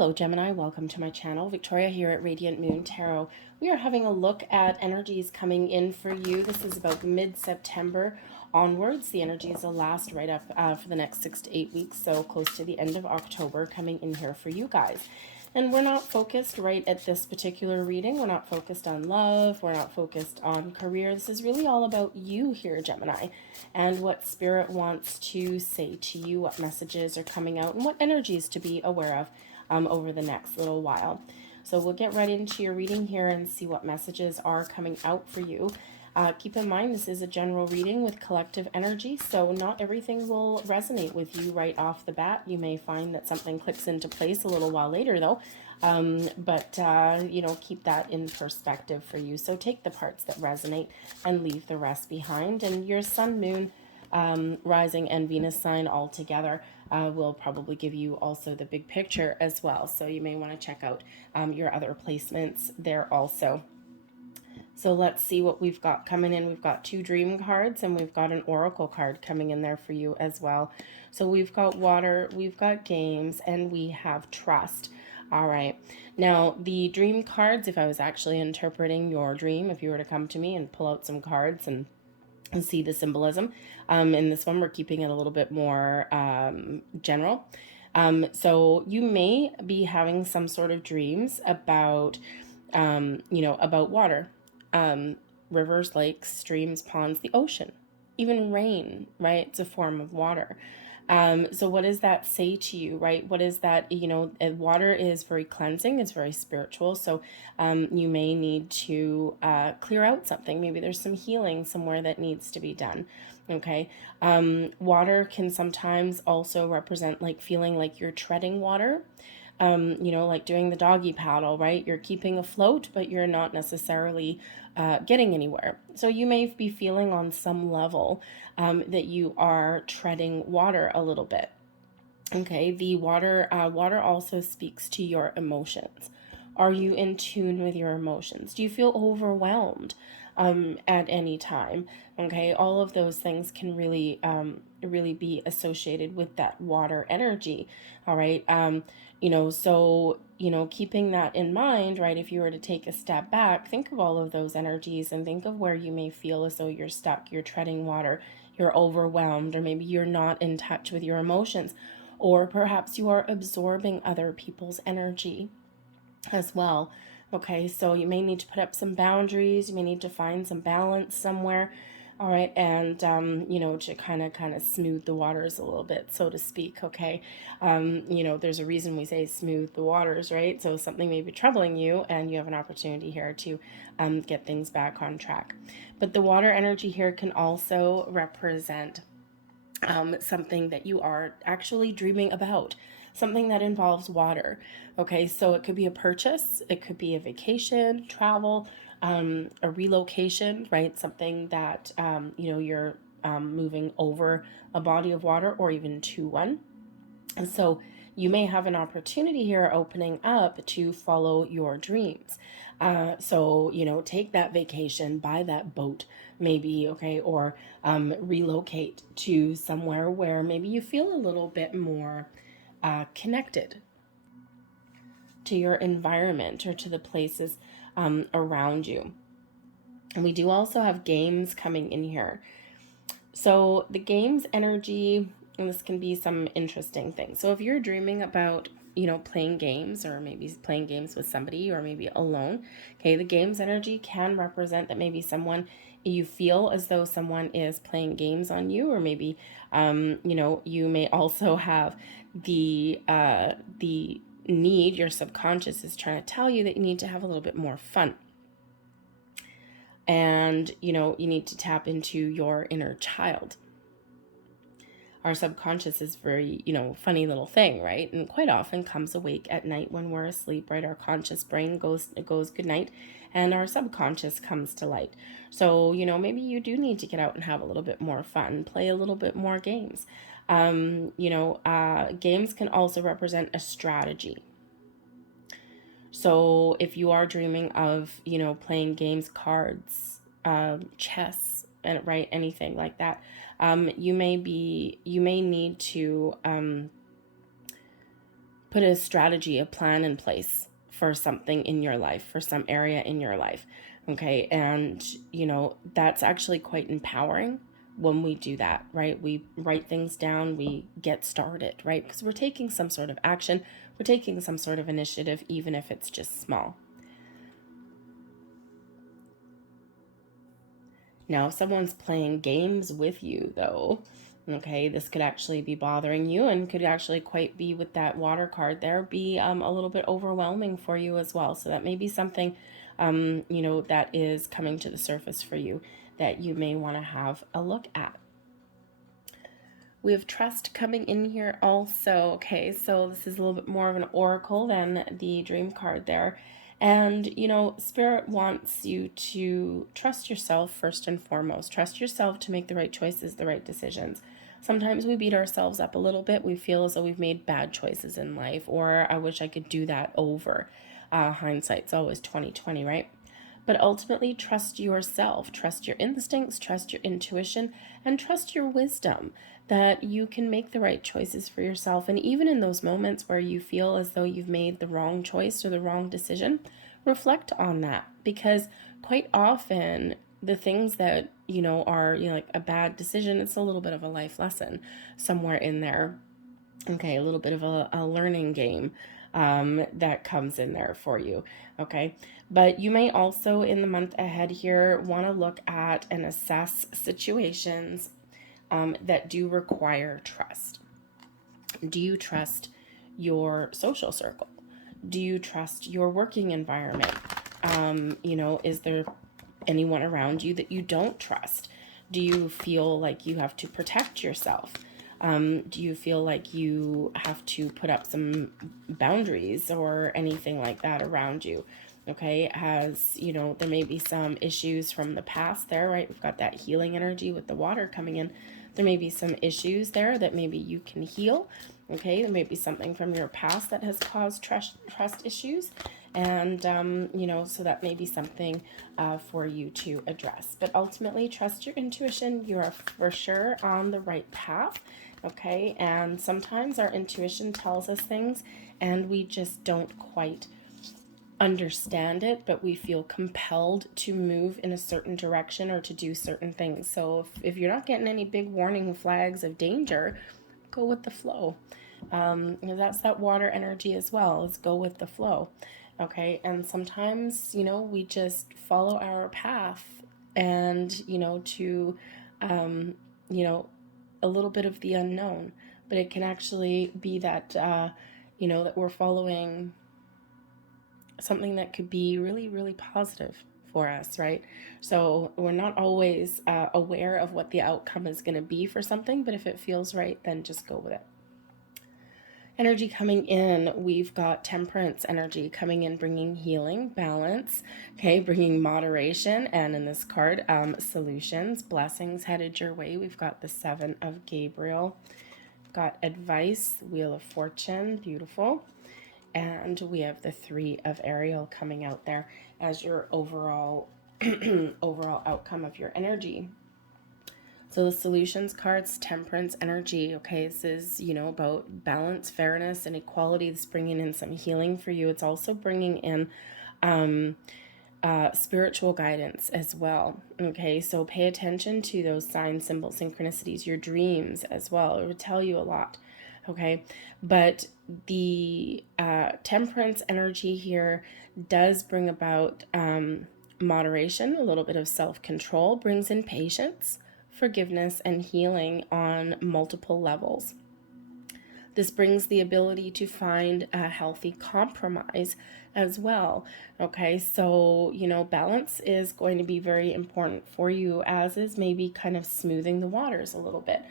Hello Gemini, welcome to my channel. Victoria here at Radiant Moon Tarot. We are having a look at energies coming in for you. This is about mid-September onwards. The energies will last right up for the next 6 to 8 weeks, so close to the end of October coming in here for you guys. And we're not focused right at this particular reading. We're not focused on love. We're not focused on career. This is really all about you here, Gemini, and what Spirit wants to say to you, what messages are coming out, and what energies to be aware of over the next little while. So we'll get right into your reading here and see what messages are coming out for you. Keep in mind, this is a general reading with collective energy, so not everything will resonate with you right off the bat. You may find that something clicks into place a little while later, though. You know, keep that in perspective for you. So take the parts that resonate and leave the rest behind. And your sun, moon, rising, and Venus sign all together will probably give you also the big picture as well. So you may want to check out your other placements there also. So let's see what we've got coming in. We've got 2 dream cards and we've got an oracle card coming in there for you as well. So we've got water, we've got games, and we have trust. All right. Now, the dream cards, if I was actually interpreting your dream, if you were to come to me and pull out some cards and see the symbolism, in this one, we're keeping it a little bit more general. So you may be having some sort of dreams about, you know, about water. Rivers, lakes, streams, ponds, the ocean, even rain, right? It's a form of water. So what does that say to you, right? What is that? You know, water is very cleansing. It's very spiritual. So you may need to clear out something. Maybe there's some healing somewhere that needs to be done. Okay. Water can sometimes also represent like feeling like you're treading water. You know, like doing the doggy paddle, right? You're keeping afloat, but you're not necessarily getting anywhere. So you may be feeling on some level that you are treading water a little bit. Okay, the water also speaks to your emotions. Are you in tune with your emotions? Do you feel overwhelmed at any time? Okay, all of those things can really really be associated with that water energy. All right. You know, so, you know, keeping that in mind, right, if you were to take a step back, think of all of those energies and think of where you may feel as though you're stuck, you're treading water, you're overwhelmed, or maybe you're not in touch with your emotions, or perhaps you are absorbing other people's energy as well. Okay, so you may need to put up some boundaries, you may need to find some balance somewhere. All right, and you know, to kind of smooth the waters a little bit, so to speak. Okay, you know, there's a reason we say smooth the waters, right? So something may be troubling you, and you have an opportunity here to get things back on track. But the water energy here can also represent something that you are actually dreaming about, something that involves water. Okay, so it could be a purchase, it could be a vacation, travel, a relocation, right? Something that, you know, you're moving over a body of water or even to one. And so you may have an opportunity here opening up to follow your dreams. So, you know, take that vacation, buy that boat, maybe, okay, or relocate to somewhere where maybe you feel a little bit more connected to your environment or to the places around you. And we do also have games coming in here. So the games energy, and this can be some interesting things. So if you're dreaming about, you know, playing games or maybe playing games with somebody or maybe alone, okay, the games energy can represent that maybe someone, you feel as though someone is playing games on you, or maybe, you know, you may also have the need, your subconscious is trying to tell you that you need to have a little bit more fun. And, you know, you need to tap into your inner child. Our subconscious is very, you know, funny little thing, right? And quite often comes awake at night when we're asleep, right? Our conscious brain goes good night, and our subconscious comes to light. So, you know, maybe you do need to get out and have a little bit more fun, play a little bit more games. You know, games can also represent a strategy. So if you are dreaming of, you know, playing games, cards, chess, and right, anything like that, you may need to put a strategy, a plan in place for something in your life, for some area in your life. Okay. And, that's actually quite empowering when we do that, right? We write things down, we get started, right? Because we're taking some sort of action, we're taking some sort of initiative, even if it's just small. Now, if someone's playing games with you, though, okay, this could actually be bothering you and could actually quite be, with that water card there, be a little bit overwhelming for you as well. So that may be something, that is coming to the surface for you that you may want to have a look at. We have trust coming in here also. Okay, so this is a little bit more of an oracle than the dream card there. And, Spirit wants you to trust yourself first and foremost. Trust yourself to make the right choices, the right decisions. Sometimes we beat ourselves up a little bit. We feel as though we've made bad choices in life, or I wish I could do that over. Hindsight's always 20/20, right? But ultimately, trust yourself, trust your instincts, trust your intuition, and trust your wisdom that you can make the right choices for yourself. And even in those moments where you feel as though you've made the wrong choice or the wrong decision, reflect on that, because quite often the things that are like a bad decision, it's a little bit of a life lesson somewhere in there. Okay, a little bit of a learning game that comes in there for you. Okay, but you may also in the month ahead here want to look at and assess situations that do require trust. Do you trust your social circle? Do you trust your working environment? Is there anyone around you that you don't trust? Do you feel like you have to protect yourself? Do you feel like you have to put up some boundaries or anything like that around you? Okay, there may be some issues from the past there, right? We've got that healing energy with the water coming in. There may be some issues there that maybe you can heal. Okay, there may be something from your past that has caused trust issues. And, so that may be something for you to address. But ultimately, trust your intuition. You are for sure on the right path. Okay, and sometimes our intuition tells us things and we just don't quite understand it, but we feel compelled to move in a certain direction or to do certain things. So if you're not getting any big warning flags of danger, go with the flow. That's that water energy as well. Let's go with the flow. Okay, and sometimes, we just follow our path and, to, a little bit of the unknown, but it can actually be that, that we're following something that could be really, really positive for us, right? So we're not always aware of what the outcome is going to be for something, but if it feels right, then just go with it. Energy coming in, we've got temperance energy coming in, bringing healing, balance, okay, bringing moderation, and in this card, solutions, blessings headed your way. We've got the 7 of Gabriel, got advice, Wheel of Fortune, beautiful. And we have the 3 of Ariel coming out there as your overall outcome of your energy. So the solutions cards, temperance energy. Okay, this is, about balance, fairness, and equality. It's bringing in some healing for you. It's also bringing in spiritual guidance as well. Okay, so pay attention to those signs, symbols, synchronicities, your dreams as well. It would tell you a lot. Okay, but the temperance energy here does bring about moderation, a little bit of self-control, brings in patience, forgiveness, and healing on multiple levels. This brings the ability to find a healthy compromise as well. Okay, so, balance is going to be very important for you, as is maybe kind of smoothing the waters a little bit.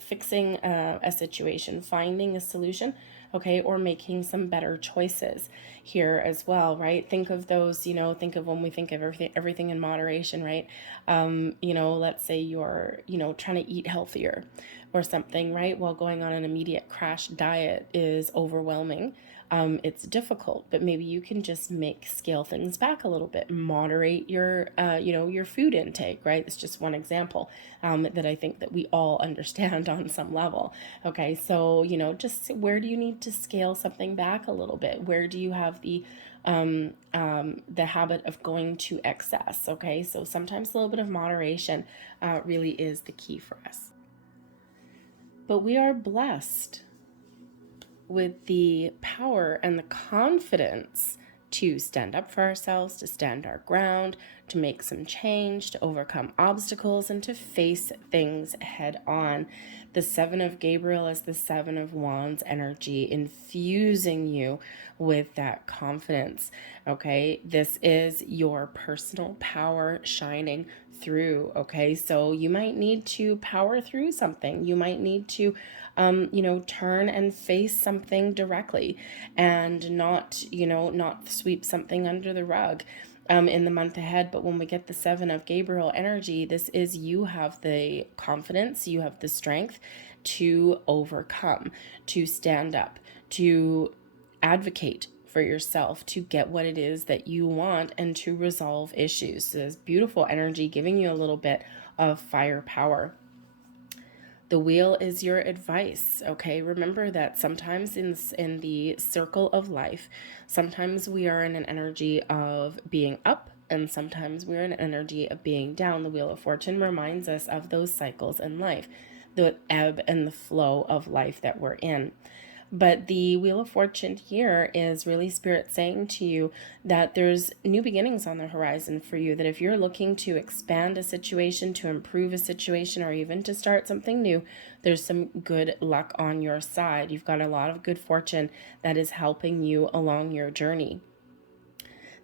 Fixing a situation, finding a solution, okay, or making some better choices here as well, right? Think of those, think of when we think of everything in moderation, right? Let's say you're, trying to eat healthier or something, right? While going on an immediate crash diet is overwhelming. it's difficult, but maybe you can just scale things back a little bit, moderate your, your food intake, right? It's just one example that I think that we all understand on some level. Okay, so, just where do you need to scale something back a little bit? Where do you have the habit of going to excess? Okay, so sometimes a little bit of moderation really is the key for us. But we are blessed with the power and the confidence to stand up for ourselves, to stand our ground, to make some change, to overcome obstacles, and to face things head on. The Seven of Gabriel is the Seven of Wands energy, infusing you with that confidence. Okay, this is your personal power shining through. Okay, so you might need to power through something. You might need to turn and face something directly, and not sweep something under the rug in the month ahead. But when we get the Seven of Gabriel energy, this is, you have the confidence, you have the strength to overcome, to stand up, to advocate for yourself, to get what it is that you want, and to resolve issues. So this beautiful energy giving you a little bit of firepower. The wheel is your advice, okay? Remember that sometimes in the circle of life, sometimes we are in an energy of being up, and sometimes we're in an energy of being down. The Wheel of Fortune reminds us of those cycles in life, the ebb and the flow of life that we're in. But the Wheel of Fortune here is really Spirit saying to you that there's new beginnings on the horizon for you, that if you're looking to expand a situation, to improve a situation, or even to start something new, there's some good luck on your side. You've got a lot of good fortune that is helping you along your journey.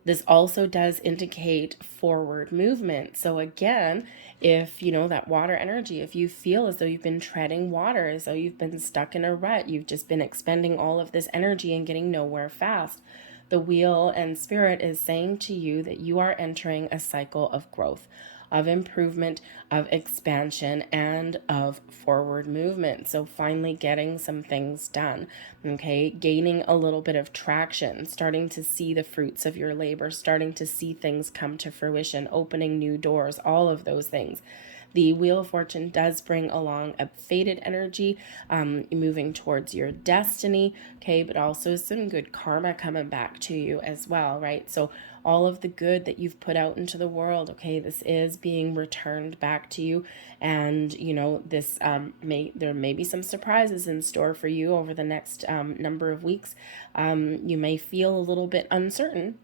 This also does indicate forward movement. So again, if that water energy, if you feel as though you've been treading water, as though you've been stuck in a rut, you've just been expending all of this energy and getting nowhere fast, the wheel and Spirit is saying to you that you are entering a cycle of growth, of improvement, of expansion, and of forward movement. So finally getting some things done, okay? Gaining a little bit of traction, starting to see the fruits of your labor, starting to see things come to fruition, opening new doors, all of those things. The Wheel of Fortune does bring along a faded energy, moving towards your destiny, okay, but also some good karma coming back to you as well, right? So all of the good that you've put out into the world, okay, this is being returned back to you. And this there may be some surprises in store for you over the next number of weeks. You may feel a little bit uncertain,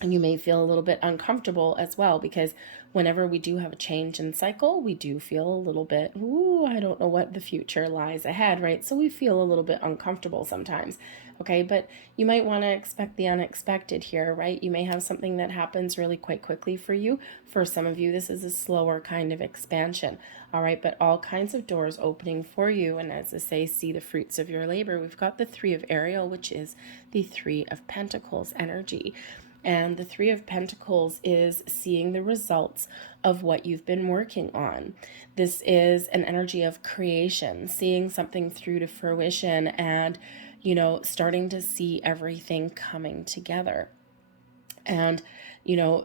and you may feel a little bit uncomfortable as well, because whenever we do have a change in cycle, we do feel a little bit, I don't know what the future lies ahead, right? So we feel a little bit uncomfortable sometimes, okay? But you might want to expect the unexpected here, right? You may have something that happens really quite quickly for you. For some of you, this is a slower kind of expansion, all right? But all kinds of doors opening for you. And as I say, see the fruits of your labor. We've got the Three of Ariel, which is the Three of Pentacles energy. And the Three of Pentacles is seeing the results of what you've been working on. This is an energy of creation, seeing something through to fruition, and, starting to see everything coming together. And,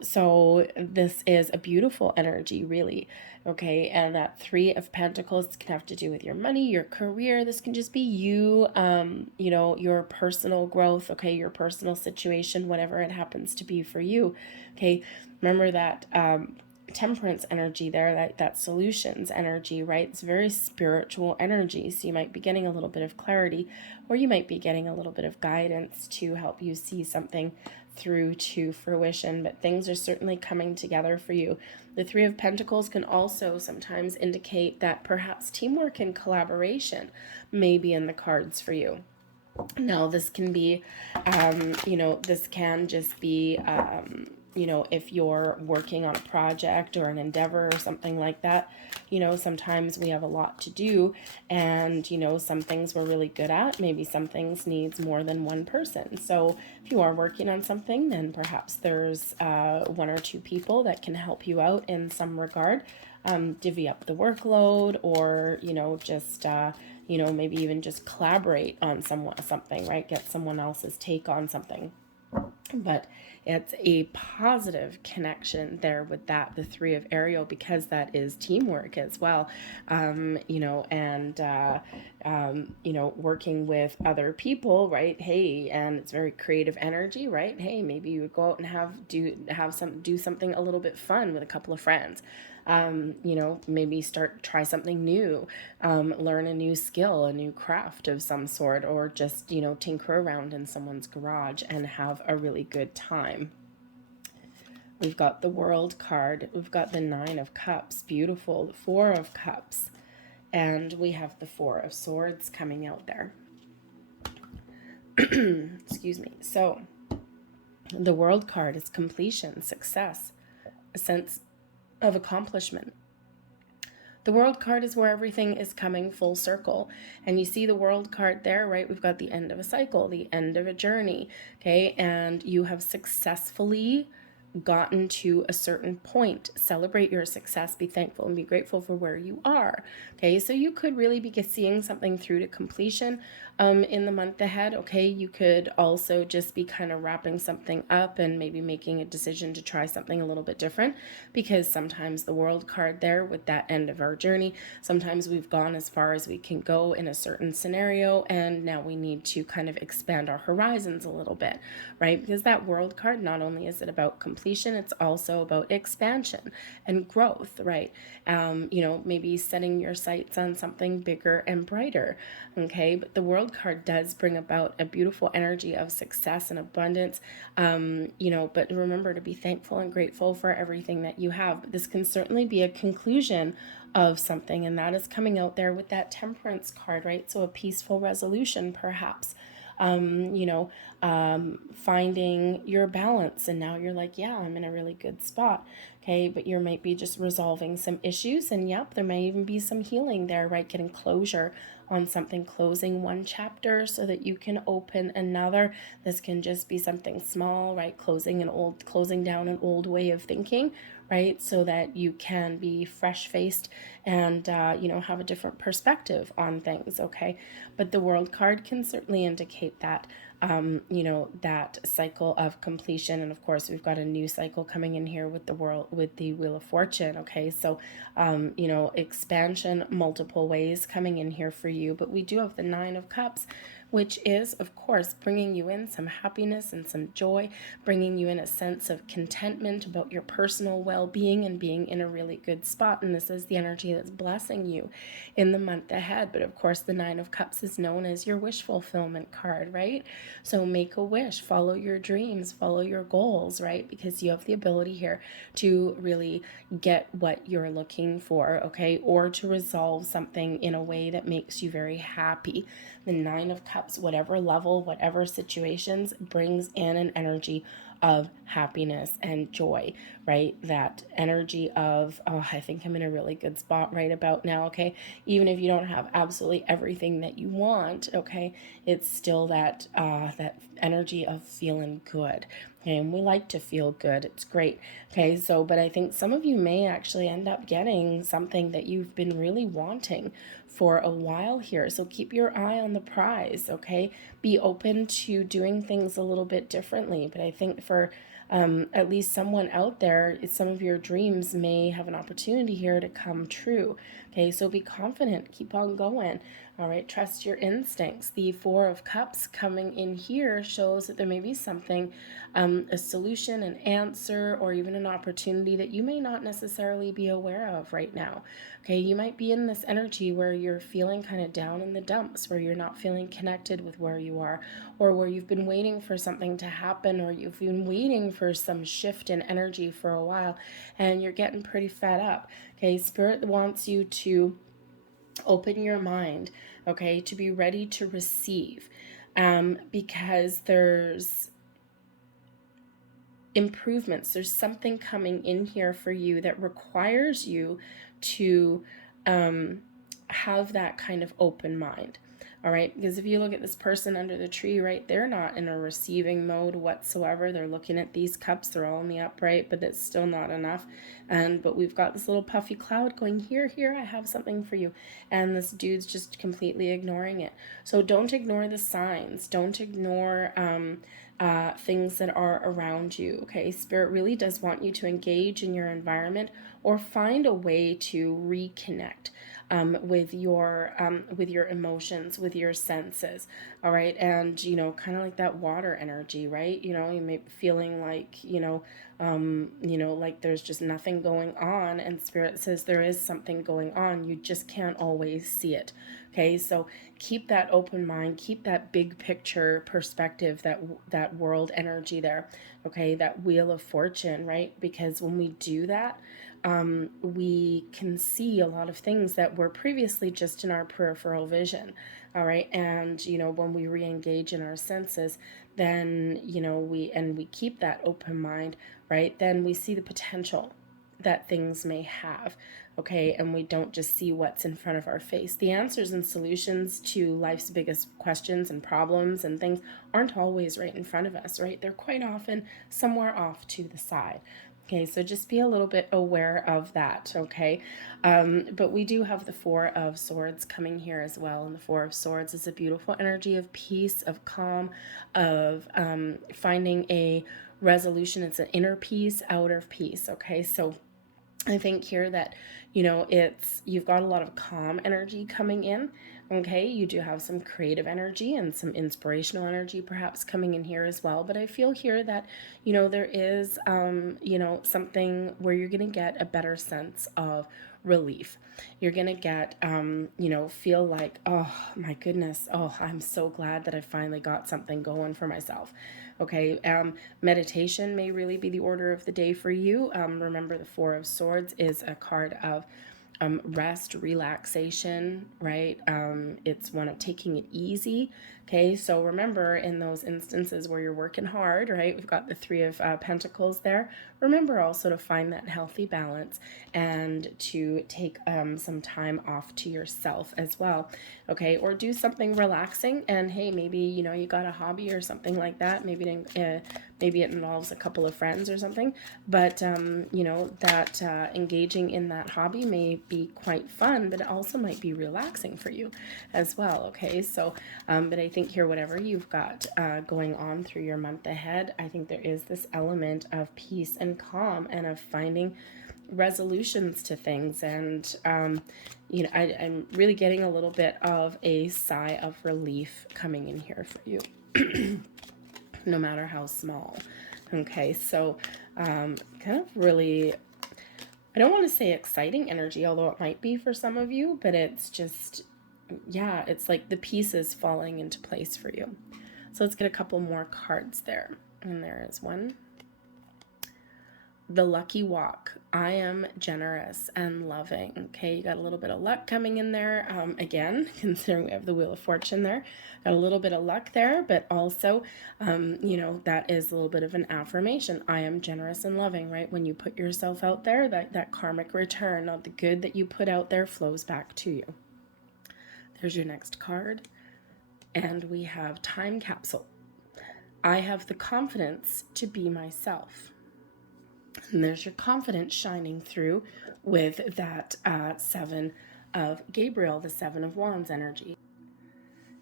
so this is a beautiful energy, really. Okay. And that Three of Pentacles can have to do with your money, your career. This can just be you, your personal growth. Okay. Your personal situation, whatever it happens to be for you. Okay. Remember that, Temperance energy there, that solutions energy, right? It's very spiritual energy. So you might be getting a little bit of clarity, or you might be getting a little bit of guidance to help you see something through to fruition, but things are certainly coming together for you. The Three of Pentacles can also sometimes indicate that perhaps teamwork and collaboration may be in the cards for you. Now, this can be, this can just be, you know, if you're working on a project or an endeavor or something like that, you know, sometimes we have a lot to do, and, you know, some things we're really good at, maybe some things needs more than one person. So if you are working on something, then perhaps there's one or two people that can help you out in some regard, divvy up the workload, or, you know, just you know, maybe even just collaborate on something, right? Get someone else's take on something. But it's a positive connection there with that, the three of Ariel, because that is teamwork as well. You know, and you know, working with other people, right? Hey, and it's very creative energy, right? Hey, maybe you would go out and do something a little bit fun with a couple of friends. You know, maybe try something new, learn a new skill, a new craft of some sort, or just, you know, tinker around in someone's garage and have a really good time. We've got the World card. We've got the Nine of Cups. Beautiful. The Four of Cups. And we have the Four of Swords coming out there. Excuse me. So, the World card is completion, success, a sense of accomplishment. The World card is where everything is coming full circle. And you see the World card there, right? We've got the end of a cycle, the end of a journey, okay? And you have successfully gotten to a certain point. Celebrate your success, be thankful, and be grateful for where you are. Okay, so you could really be seeing something through to completion in the month ahead. Okay, you could also just be kind of wrapping something up and maybe making a decision to try something a little bit different, because sometimes the World card there with that end of our journey, sometimes we've gone as far as we can go in a certain scenario, and now we need to kind of expand our horizons a little bit, right? Because that World card, not only is it about completion, it's also about expansion and growth, right? You know, maybe setting your sights on something bigger and brighter. Okay, but the World card does bring about a beautiful energy of success and abundance. You know, but remember to be thankful and grateful for everything that you have. But this can certainly be a conclusion of something, and that is coming out there with that Temperance card, right? So a peaceful resolution, perhaps. You know, finding your balance, and now you're like, yeah, I'm in a really good spot. Okay, but you might be just resolving some issues, and yep, there may even be some healing there, right? Getting closure on something, closing one chapter so that you can open another. This can just be something small, right? Closing down an old way of thinking, right? So that you can be fresh faced and, you know, have a different perspective on things, okay? But the World card can certainly indicate that, you know, that cycle of completion. And of course, we've got a new cycle coming in here with the Wheel of Fortune, okay? So, you know, expansion, multiple ways coming in here for you. But we do have the Nine of Cups, which is, of course, bringing you in some happiness and some joy, bringing you in a sense of contentment about your personal well-being and being in a really good spot. And this is the energy that's blessing you in the month ahead. But of course, the Nine of Cups is known as your wish fulfillment card, right? So make a wish, follow your dreams, follow your goals, right? Because you have the ability here to really get what you're looking for, okay? Or to resolve something in a way that makes you very happy. The Nine of Cups, whatever level, whatever situations, brings in an energy of happiness and joy, right? That energy of, oh, I think I'm in a really good spot right about now, okay? Even if you don't have absolutely everything that you want, okay, it's still that that energy of feeling good. Okay, and we like to feel good. It's great. Okay, so, but I think some of you may actually end up getting something that you've been really wanting for a while here. So keep your eye on the prize, okay? Be open to doing things a little bit differently. But I think for at least someone out there, some of your dreams may have an opportunity here to come true. Okay, so be confident, keep on going. All right, trust your instincts. The Four of Cups coming in here shows that there may be something, a solution, an answer, or even an opportunity that you may not necessarily be aware of right now. Okay, you might be in this energy where you're feeling kind of down in the dumps, where you're not feeling connected with where you are, or where you've been waiting for something to happen, or you've been waiting for some shift in energy for a while, and you're getting pretty fed up. Okay, Spirit wants you to open your mind, okay, to be ready to receive, because there's improvements. There's something coming in here for you that requires you to have that kind of open mind. All right, because if you look at this person under the tree, right, they're not in a receiving mode whatsoever. They're looking at these cups, they're all in the upright, but it's still not enough. But we've got this little puffy cloud going, here, I have something for you. And this dude's just completely ignoring it. So don't ignore the signs. Don't ignore things that are around you. Okay, Spirit really does want you to engage in your environment or find a way to reconnect with your emotions, with your senses. All right, and kind of like that water energy, right? You may be feeling like like there's just nothing going on, and Spirit says there is something going on. You just can't always see it. Okay, so keep that open mind, keep that big picture perspective, that world energy there. Okay, that wheel of fortune, right? Because when we do that, we can see a lot of things that were previously just in our peripheral vision. All right, and when we re-engage in our senses, then we keep that open mind, right? Then we see the potential that things may have. Okay, and we don't just see what's in front of our face. The answers and solutions to life's biggest questions and problems and things aren't always right in front of us, right? They're quite often somewhere off to the side. Okay, so just be a little bit aware of that, okay? But we do have the Four of Swords coming here as well, and the Four of Swords is a beautiful energy of peace, of calm, of finding a resolution. It's an inner peace, outer peace, okay? So I think here that, you've got a lot of calm energy coming in. Okay, you do have some creative energy and some inspirational energy perhaps coming in here as well. But I feel here that, there is, something where you're going to get a better sense of relief. You're going to get, feel like, oh my goodness, oh, I'm so glad that I finally got something going for myself. Okay, meditation may really be the order of the day for you. Remember, the Four of Swords is a card of rest, relaxation, right? It's one of taking it easy. Okay, so remember, in those instances where you're working hard, right? We've got the Three of Pentacles there. Remember also to find that healthy balance and to take some time off to yourself as well. Okay, or do something relaxing. And hey, maybe you got a hobby or something like that. Maybe it involves a couple of friends or something. But that engaging in that hobby may be quite fun, but it also might be relaxing for you as well. Okay, so but I think here, whatever you've got going on through your month ahead, I think there is this element of peace and calm and of finding resolutions to things. And I'm really getting a little bit of a sigh of relief coming in here for you, no matter how small. Okay, so kind of really, I don't want to say exciting energy, although it might be for some of you, but it's just, yeah, it's like the pieces falling into place for you. So let's get a couple more cards there. And there is one. The Lucky Walk. I am generous and loving. Okay, you got a little bit of luck coming in there. Again, considering we have the Wheel of Fortune there, got a little bit of luck there, but also, that is a little bit of an affirmation. I am generous and loving, right? When you put yourself out there, that karmic return of the good that you put out there flows back to you. There's your next card. And we have Time Capsule. I have the confidence to be myself. And there's your confidence shining through with that Seven of Gabriel, the Seven of Wands energy.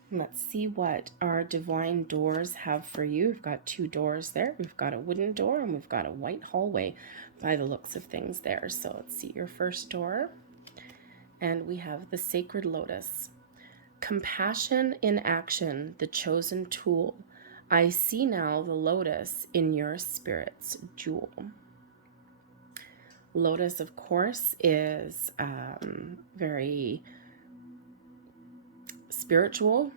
Let's see what our divine doors have for you. We've got two doors there. We've got a wooden door and we've got a white hallway by the looks of things there. So let's see your first door. And we have the Sacred Lotus. Compassion in action, the chosen tool. I see now the lotus in your spirit's jewel. Lotus, of course, is very spiritual,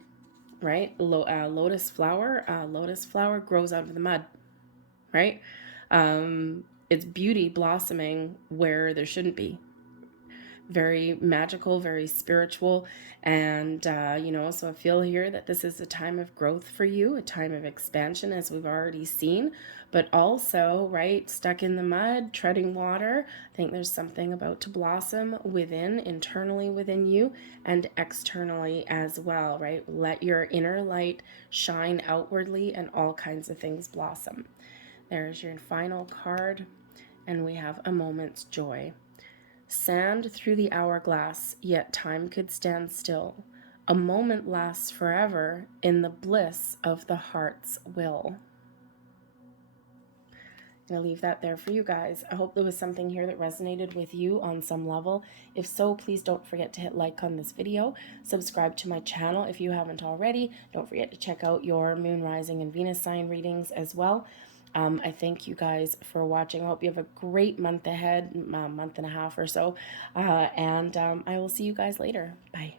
right? Lotus flower grows out of the mud, right? It's beauty blossoming where there shouldn't be. very magical, very spiritual. And, you know, so I feel here that this is a time of growth for you, a time of expansion, as we've already seen, but also, right, stuck in the mud, treading water. I think there's something about to blossom within, internally within you, and externally as well, right? Let your inner light shine outwardly and all kinds of things blossom. There's your final card, and we have a moment's joy. Sand through the hourglass, yet time could stand still. A moment lasts forever in the bliss of the heart's will. I'm going to leave that there for you guys. I hope there was something here that resonated with you on some level. If so, please don't forget to hit like on this video. Subscribe to my channel if you haven't already. Don't forget to check out your moon, rising, and Venus sign readings as well. I thank you guys for watching. I hope you have a great month ahead, month and a half or so. And I will see you guys later. Bye.